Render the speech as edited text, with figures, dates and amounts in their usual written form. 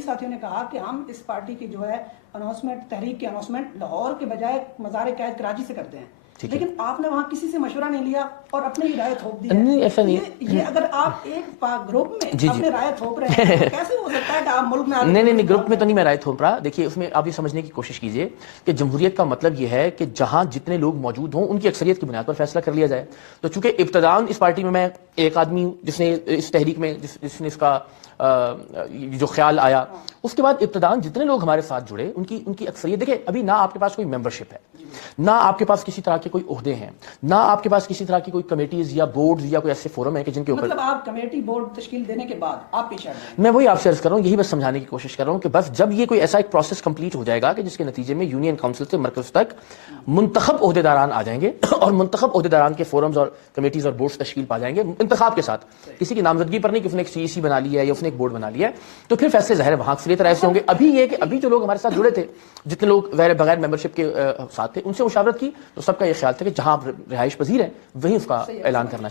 ساتھیوں نے کہا کہ ہم اس پارٹی کی جو ہے اناؤنسمنٹ، تحریک کی اناؤنسمنٹ لاہور کے بجائے مزار قائد کراچی سے کرتے ہیں، لیکن آپ نے وہاں کسی سے مشورہ نہیں لیا اور اپنے ہی رائے تھوپ دی ہے۔ ایسا نہیں، یہ اگر آپ ایک گروپ میں اپنے رائے تھوپ رہے ہیں تو کیسے ہو سکتا ہے کہ آپ ملک میں نہیں گروپ میں تو نہیں میں رائے تھوپ رہا۔ دیکھیے اس میں آپ یہ سمجھنے کی کوشش کیجئے کہ جمہوریت کا مطلب یہ ہے کہ جہاں جتنے لوگ موجود ہوں ان کی اکثریت کی بنیاد پر فیصلہ کر لیا جائے۔ تو چونکہ ابتداً اس پارٹی میں ایک آدمی جس نے اس تحریک میں جس نے اس کا جو خیال آیا، اس کے بعد ابتداً جتنے لوگ ہمارے ساتھ جڑے ان کی اکثریت، دیکھیں ابھی نہ آپ کے پاس کوئی ممبرشپ ہے، نہ آپ کے پاس کسی طرح کے کوئی عہدے ہیں، نہ آپ کے پاس کسی طرح کی کوئی کمیٹیز یا بورڈز یا کوئی ایسے فورم ہے کہ جن کے اوپر مطلب آپ کمیٹی بورڈ تشکیل دینے کے بعد آپ پیچھے ہٹ گئے۔ میں وہی آپ سے عرض کر رہا ہوں، یہی بس سمجھانے کی کوشش کر رہا ہوں کہ بس جب یہ کوئی ایسا ایک پروسیس کمپلیٹ ہو جائے گا کہ جس کے نتیجے میں یونین کونسل سے مرکز تک منتخب عہدیداران آ جائیں گے اور منتخب عہدیداران کے فورمز اور کمیٹیز اور بورڈز تشکیل پا جائیں گے انتخاب کے ساتھ، کسی کی نامزدگی پر نہیں کہ اس نے ایک CEC بنا لی ہے یا اس نے ایک بورڈ بنا لیا ہے، تو پھر فیصلے ظاہر وہاں اکثریت رائے سے ہوں گے۔ ابھی یہ کہ ابھی جو لوگ ہمارے ساتھ جڑے تھے، جتنے لوگ بغیر ممبرشپ کے ساتھ تھے، ان سے مشاورت کی تو سب کا یہ خیال تھا کہ جہاں آپ رہائش پذیر ہیں وہیں اس کا اعلان کرنا چاہیے۔